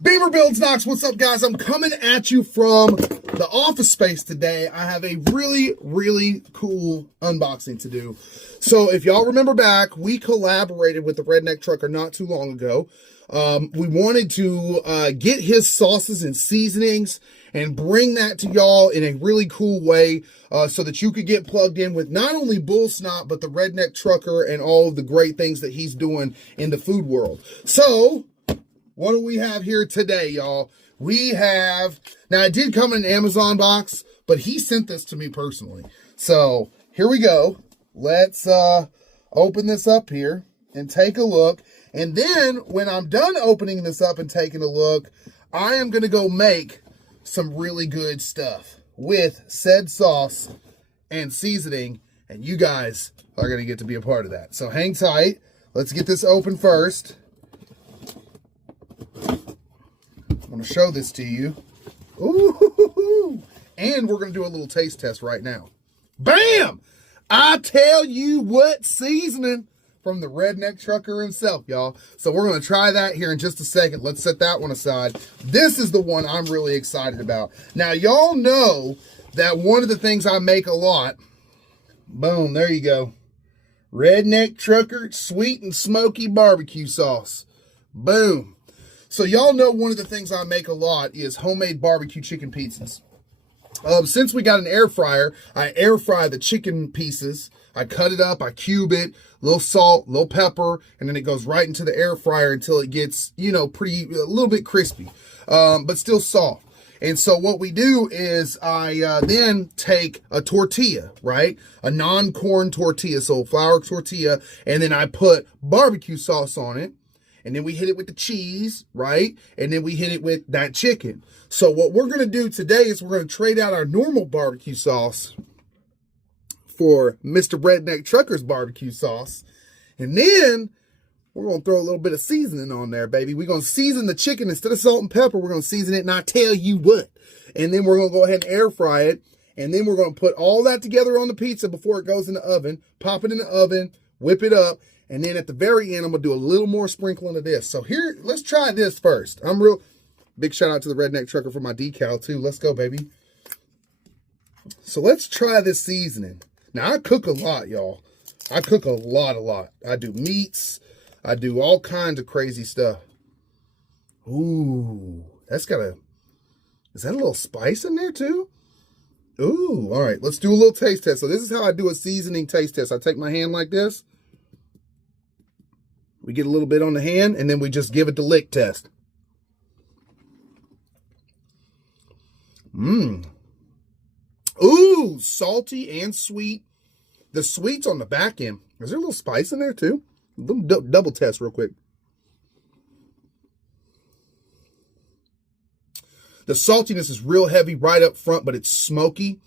BimmerBuilds Knox, what's up guys? I'm coming at you from the office space today. I have a really cool unboxing to do. So if y'all remember back, we collaborated with the Redneck Trucker not too long ago. We wanted to get his sauces and seasonings and bring that to y'all in a really cool way so that you could get plugged in with not only Bull Snot, but the Redneck Trucker and all of the great things that he's doing in the food world. So what do we have here today, y'all? We have, now it did come in an Amazon box, but he sent this to me personally. So here we go. Let's open this up here and take a look. And then when I'm done opening this up and taking a look, I am going to go make some really good stuff with said sauce and seasoning. And you guys are going to get to be a part of that. So hang tight. Let's get this open first. I'm going to show this to you. Ooh, and we're going to do a little taste test right now. Bam! I tell you what, seasoning from the Redneck Trucker himself, y'all. So we're going to try that here in just a second. Let's set that one aside. This is the one I'm really excited about. Now, y'all know that one of the things I make a lot, boom, there you go. Redneck Trucker Sweet and Smoky BBQ Sauce. Boom. So y'all know one of the things I make a lot is homemade barbecue chicken pizzas. Since we got an air fryer, I air fry the chicken pieces. I cut it up, I cube it, a little salt, a little pepper, and then it goes right into the air fryer until it gets, you know, a little bit crispy, but still soft. And so what we do is I then take a tortilla, right? A non-corn tortilla, so flour tortilla, and then I put barbecue sauce on it. And then we hit it with the cheese, right? And then we hit it with that chicken. So what we're going to do today is we're going to trade out our normal barbecue sauce for Mr. Redneck Trucker's barbecue sauce. And then we're going to throw a little bit of seasoning on there, baby. We're going to season the chicken. Instead of salt and pepper, we're going to season it, and I tell you what. And then we're going to go ahead and air fry it. And then we're going to put all that together on the pizza before it goes in the oven. Pop it in the oven, whip it up. And then at the very end, I'm going to do a little more sprinkling of this. So here, let's try this first. Big shout out to the Redneck Trucker for my decal too. Let's go, baby. So let's try this seasoning. Now, I cook a lot, y'all. I cook a lot. I do meats. I do all kinds of crazy stuff. Ooh, is that a little spice in there too? Ooh, all right, let's do a little taste test. So this is how I do a seasoning taste test. I take my hand like this. We get a little bit on the hand, and then we just give it the lick test. Ooh, salty and sweet. The sweet's on the back end. Is there a little spice in there too? A little double test real quick. The saltiness is real heavy right up front, but it's smoky.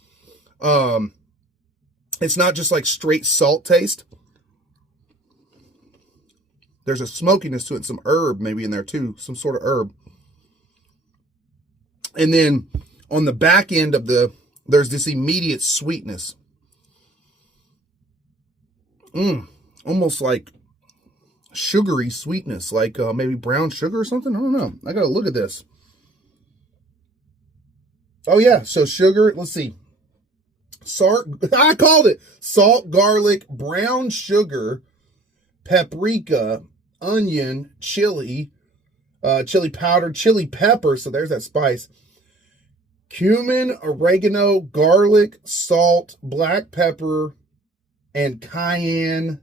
It's not just like straight salt taste. There's a smokiness to it, some herb maybe in there too, some sort of herb. And then on the back end of there's this immediate sweetness. Almost like sugary sweetness, like maybe brown sugar or something. I don't know. I gotta look at this. Oh yeah, so sugar, let's see. I called it salt, garlic, brown sugar, paprika, onion, chili powder, chili pepper, so there's that spice, cumin, oregano, garlic, salt, black pepper, and cayenne.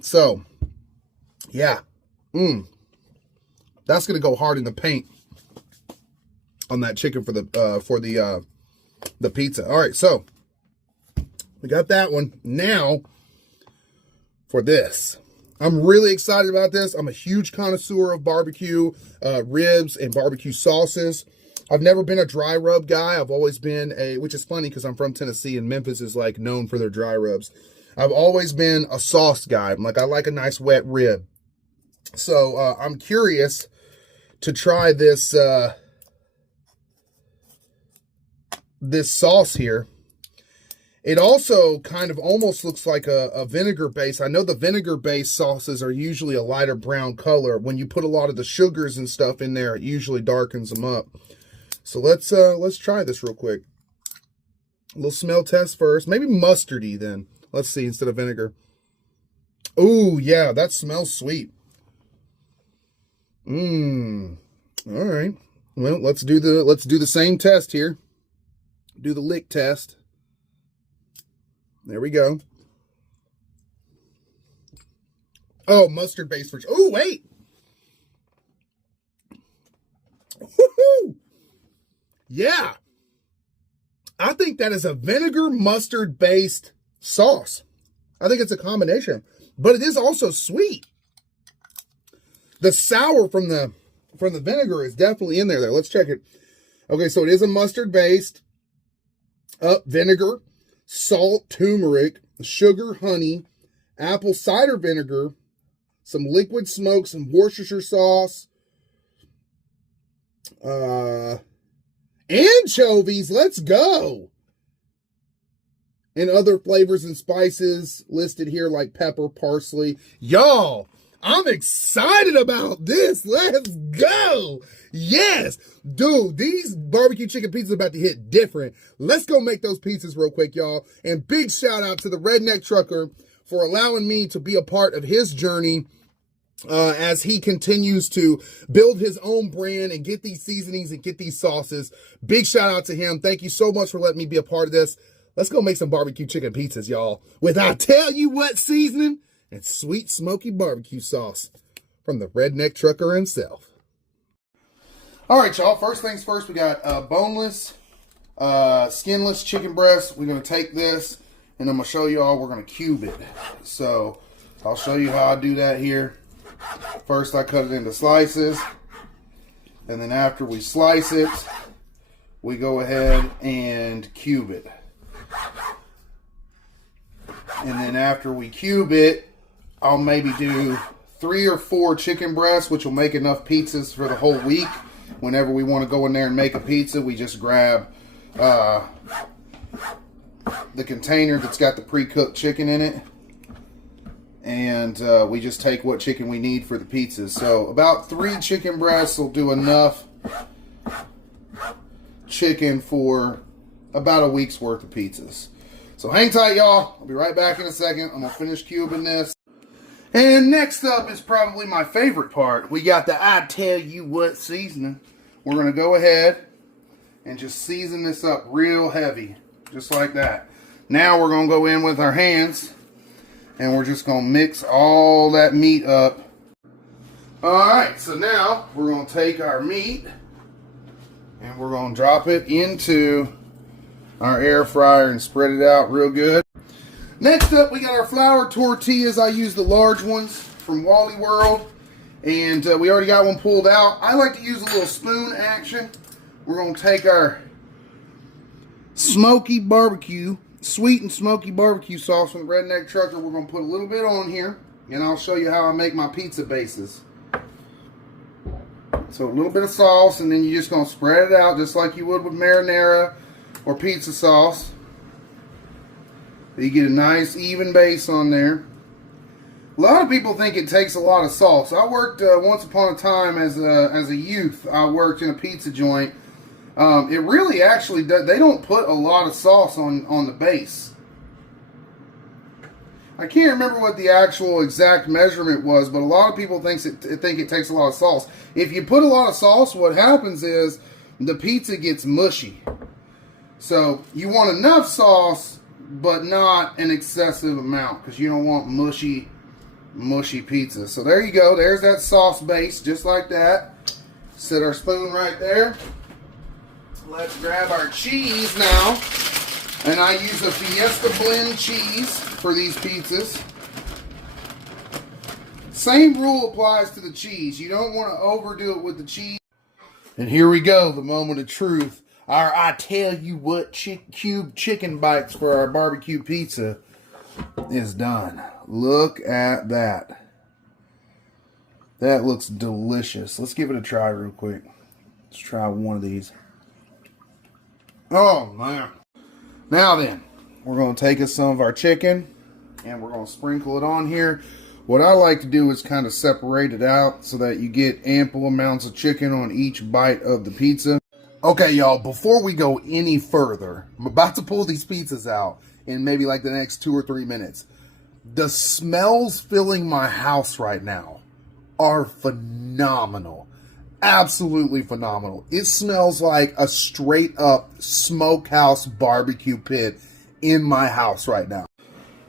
So yeah, that's gonna go hard in the paint on that chicken for the pizza. All right, so we got that one. Now for this, I'm really excited about this. I'm a huge connoisseur of barbecue ribs and barbecue sauces. I've never been a dry rub guy. I've always been which is funny because I'm from Tennessee and Memphis is like known for their dry rubs. I've always been a sauce guy. I like a nice wet rib. So I'm curious to try this this sauce here. It also kind of almost looks like a vinegar base. I know the vinegar based sauces are usually a lighter brown color. When you put a lot of the sugars and stuff in there, it usually darkens them up. So let's try this real quick. A little smell test first. Maybe mustardy then. Let's see, instead of vinegar. Ooh, yeah, that smells sweet. All right. Well, let's do the same test here. Do the lick test. There we go. Oh, mustard based for. Oh, wait. Woohoo! Yeah. I think that is a vinegar mustard based sauce. I think it's a combination, but it is also sweet. The sour from the vinegar is definitely in there. Let's check it. Okay, so it is a mustard based vinegar, salt, turmeric, sugar, honey, apple cider vinegar, some liquid smoke, some Worcestershire sauce, anchovies. Let's go. And other flavors and spices listed here like pepper, parsley. Y'all, I'm excited about this. Let's go. Yes. Dude, these barbecue chicken pizzas are about to hit different. Let's go make those pizzas real quick, y'all. And big shout out to the Redneck Trucker for allowing me to be a part of his journey as he continues to build his own brand and get these seasonings and get these sauces. Big shout out to him. Thank you so much for letting me be a part of this. Let's go make some barbecue chicken pizzas, y'all, with I tell you what seasoning and sweet smoky barbecue sauce from the Redneck Trucker himself. All right, y'all. First things first, we got boneless, skinless chicken breast. We're going to take this, and I'm going to show y'all we're going to cube it. So I'll show you how I do that here. First, I cut it into slices, and then after we slice it, we go ahead and cube it. And then after we cube it, I'll maybe do 3 or 4 chicken breasts, which will make enough pizzas for the whole week. Whenever we want to go in there and make a pizza, we just grab the container that's got the pre-cooked chicken in it. And we just take what chicken we need for the pizzas. So about 3 chicken breasts will do enough chicken for about a week's worth of pizzas. So hang tight, y'all. I'll be right back in a second. I'm going to finish cubing this. And next up is probably my favorite part. We got the I tell you what seasoning. We're going to go ahead and just season this up real heavy. Just like that. Now we're going to go in with our hands. And we're just going to mix all that meat up. Alright, so now we're going to take our meat. And we're going to drop it into our air fryer and spread it out real good. Next up, we got our flour tortillas. I use the large ones from Wally World. And we already got one pulled out. I like to use a little spoon action. We're going to take our Smokey BBQ, sweet and smoky barbecue sauce from the Redneck Trucker. We're going to put a little bit on here. And I'll show you how I make my pizza bases. So a little bit of sauce, and then you're just going to spread it out just like you would with marinara or pizza sauce. You get a nice even base on there. A lot of people think it takes a lot of sauce. I worked once upon a time as a youth. I worked in a pizza joint. It really actually does. They don't put a lot of sauce on the base. I can't remember what the actual exact measurement was, but a lot of people think it takes a lot of sauce. If you put a lot of sauce, what happens is the pizza gets mushy. So you want enough sauce, but not an excessive amount, because you don't want mushy pizza. So there you go. There's that sauce base, just like that. Set our spoon right there. Let's grab our cheese now. And I use a Fiesta blend cheese for these pizzas. Same rule applies to the cheese. You don't want to overdo it with the cheese. And here we go, the moment of truth. Our I tell you what cube chicken bites for our barbecue pizza is done. Look at that. That looks delicious. Let's give it a try real quick. Let's try one of these. Oh, man. Now then, we're going to take us some of our chicken and we're going to sprinkle it on here. What I like to do is kind of separate it out so that you get ample amounts of chicken on each bite of the pizza. Okay, y'all, before we go any further, I'm about to pull these pizzas out in maybe like the next 2 or 3 minutes. The smells filling my house right now are phenomenal. Absolutely phenomenal. It smells like a straight up smokehouse barbecue pit in my house right now.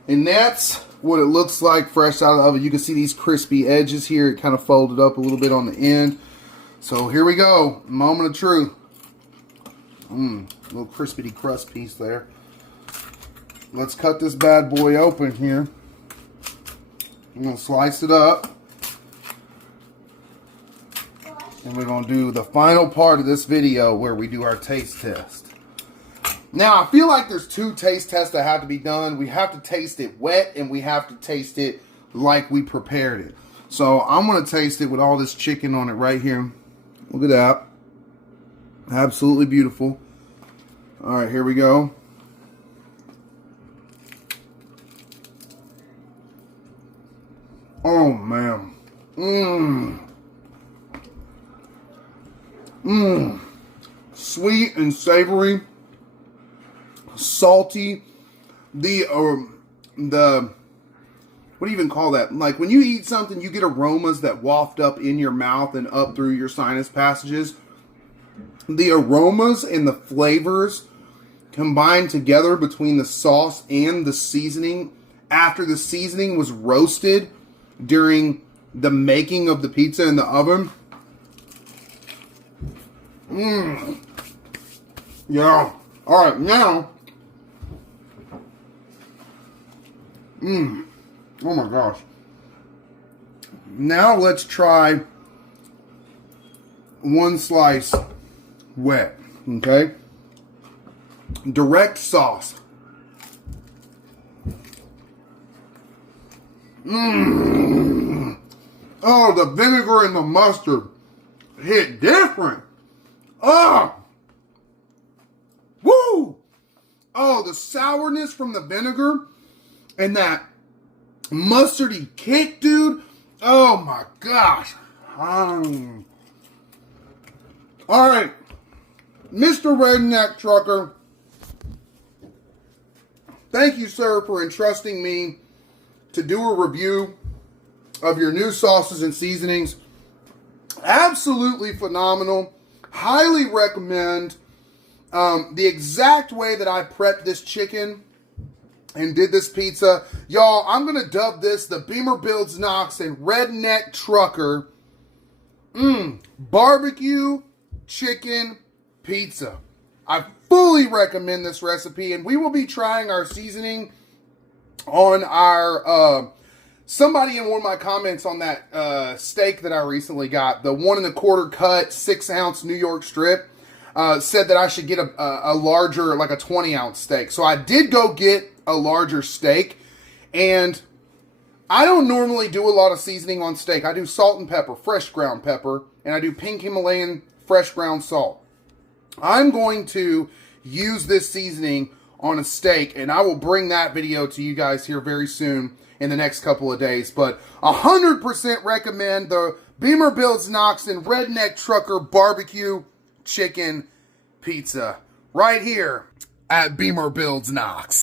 And that's what it looks like fresh out of the oven. You can see these crispy edges here. It kind of folded up a little bit on the end. So here we go. Moment of truth. Little crispity crust piece there. Let's cut this bad boy open here. I'm going to slice it up. And we're going to do the final part of this video where we do our taste test. Now, I feel like there's 2 taste tests that have to be done. We have to taste it wet and we have to taste it like we prepared it. So I'm going to taste it with all this chicken on it right here. Look at that. Absolutely beautiful. All right, here we go. Oh, man. Sweet and savory. Salty. The what do you even call that? Like when you eat something, you get aromas that waft up in your mouth and up through your sinus passages. The aromas and the flavors combined together between the sauce and the seasoning after the seasoning was roasted during the making of the pizza in the oven. Yeah. All right, now. Oh my gosh. Now let's try one slice wet, okay? Direct sauce. Oh, the vinegar and the mustard hit different. Oh, woo! Oh, the sourness from the vinegar and that mustardy kick, dude. Oh my gosh. All right, Mr. Redneck Trucker, thank you, sir, for entrusting me to do a review of your new sauces and seasonings. Absolutely phenomenal. Highly recommend. The exact way that I prepped this chicken and did this pizza. Y'all, I'm going to dub this the BimmerBuilds Knox and Redneck Trucker barbecue chicken pizza. I fully recommend this recipe, and we will be trying our seasoning on our somebody in one of my comments on that steak that I recently got, the 1 1/4 cut 6-ounce New York strip, said that I should get a larger, like a 20-ounce steak. So I did go get a larger steak, and I don't normally do a lot of seasoning on steak. I do salt and pepper, fresh ground pepper, and I do pink Himalayan fresh ground salt. I'm going to use this seasoning on a steak, and I will bring that video to you guys here very soon in the next couple of days. But 100% recommend the BimmerBuilds Knox and Redneck Trucker barbecue chicken pizza right here at BimmerBuilds Knox.